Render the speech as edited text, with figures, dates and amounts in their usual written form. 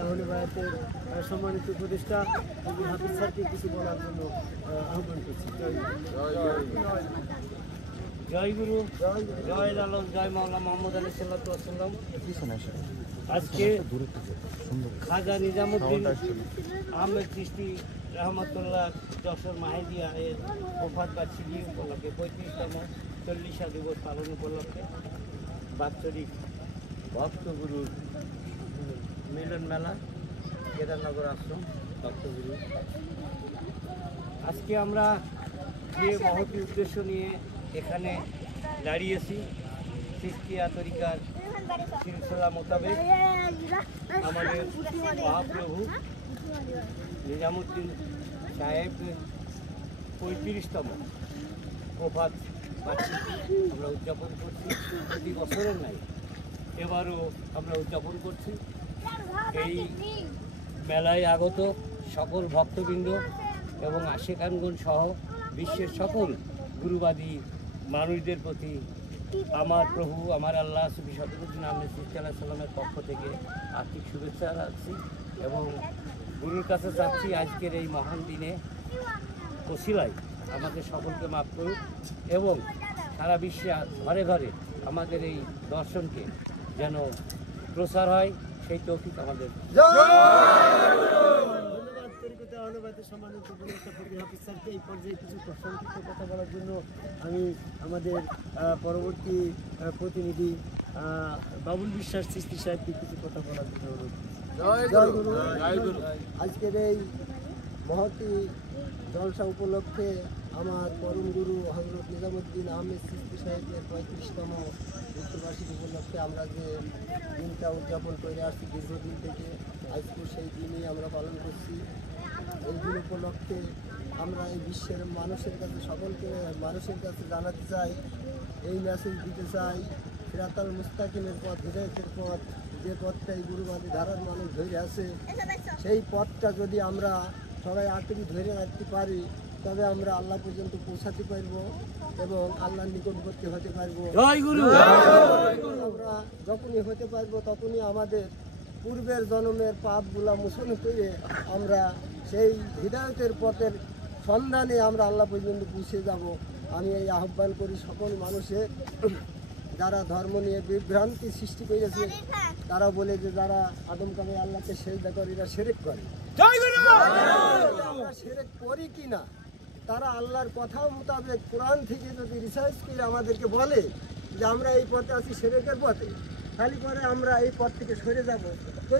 আহলে বায়াতের সম্মানিত উপদেষ্টা হাফিজ স্যারকে কিছু বলার জন্য আহ্বান করছি। জয় গুরু, জয় লালন, জয় মাওলা মোহাম্মদ আলী সাল্লাল্লাহু আলাইহি ওয়াসাল্লাম। আজকে খাজা নিজামুদ্দিন আহমেদ চিশতি রহমতুল্লাহ যশোর মাহেদিয়া এর ওফাত বার্ষিকী উপলক্ষে 35তম 40 দিবস পালন উপলক্ষে বাৎসরিক ভক্তগুরুর মিলন মেলা কেদারনগর আশ্রম ভক্তগুরু। আজকে আমরা যে মহতী উদ্দেশ্য নিয়ে এখানে দাঁড়িয়েছি, চিশতিয়া তরিকার সিলসিলা মোতাবেক আমাদের মহাপ্রভু নিজামুদ্দিন সাহেবের 35তম ওফাত বার্ষিকী আমরা উদযাপন করছি। প্রতি বছরের নাই, এবারও আমরা উদযাপন করছি। এই মেলায় আগত সকল ভক্তবৃন্দ এবং আশেকানগণ সহ বিশ্বের সকল গুরুবাদী মানুষদের প্রতি আমার প্রভু আমার আল্লাহ সুফি সদরুদ্দিন আহমেদ চিশতি আলাইহিস সালামের পক্ষ থেকে আর্থিক শুভেচ্ছা রাখছি এবং গুরুর কাছে চাচ্ছি আজকের এই মহান দিনে ওসিলায় আমাদের সকলকে মাফ করুক এবং সারা বিশ্বে ঘরে ঘরে আমাদের এই দর্শনকে যেন প্রচার হয়, সেই তৌফিক আমাদের। সম্মানিত হাফিজ স্যারকে এই পর্যায়ে কিছু সংক্ষিপ্ত কথা বলার জন্য আমি আমাদের পরবর্তী প্রতিনিধি বাবুল বিশ্বাস চিশতি সাহেবকে কিছু কথা বলার জন্য অনুরোধ। জয় গুরু। আজকের এই মহতী জলসা উপলক্ষে আমার পরম গুরু হযরত নিজামুদ্দিন আহমেদ চিশতি সাহেবের 35তম মৃত্যুবার্ষিকী উপলক্ষে আমরা যে দিনটা উদযাপন করে আসছি দীর্ঘদিন থেকে, আজকে সেই দিনই আমরা পালন করছি। এই দিন উপলক্ষে আমরা এই বিশ্বের মানুষের কাছে সকলকে মানুষের কাছে জানাতে চাই, এই মেসেজ দিতে চাই, সিরাতাল মুস্তাকিমের পথ, হিদায়াতের পথ, যে পথটা এই গুরুবাদী ধারার মানুষ ধরে আছে, সেই পথটা যদি আমরা সবাই আঁকড়ে ধরে রাখতে পারি তবে আমরা আল্লাহ পর্যন্ত পৌঁছাতে পারব এবং আল্লাহর নিকটবর্তী হতে পারবো। আমরা যখনই হতে পারবো তখনই আমাদের পূর্বের জন্মের পাপগুলা মোচন করে আমরা সেই হিদায়াতের পথের সন্ধানে আমরা আল্লাহ পর্যন্ত পৌঁছে যাব। আমি এই আহ্বান করি সকল মানুষের, যারা ধর্ম নিয়ে বিভ্রান্তি সৃষ্টি করেছে, তারা বলে যে যারা আদমকামে আল্লাহকে সেজদা করে এরা শিরক করে। আমরা শিরক করি কি না তারা আল্লাহর কথা মোতাবেক কোরআন থেকে যদি রিসার্চ করে আমাদেরকে বলে যে আমরা এই পথে আছি শিরকের পথে, খালি করে আমরা এই পথ থেকে সরে যাব।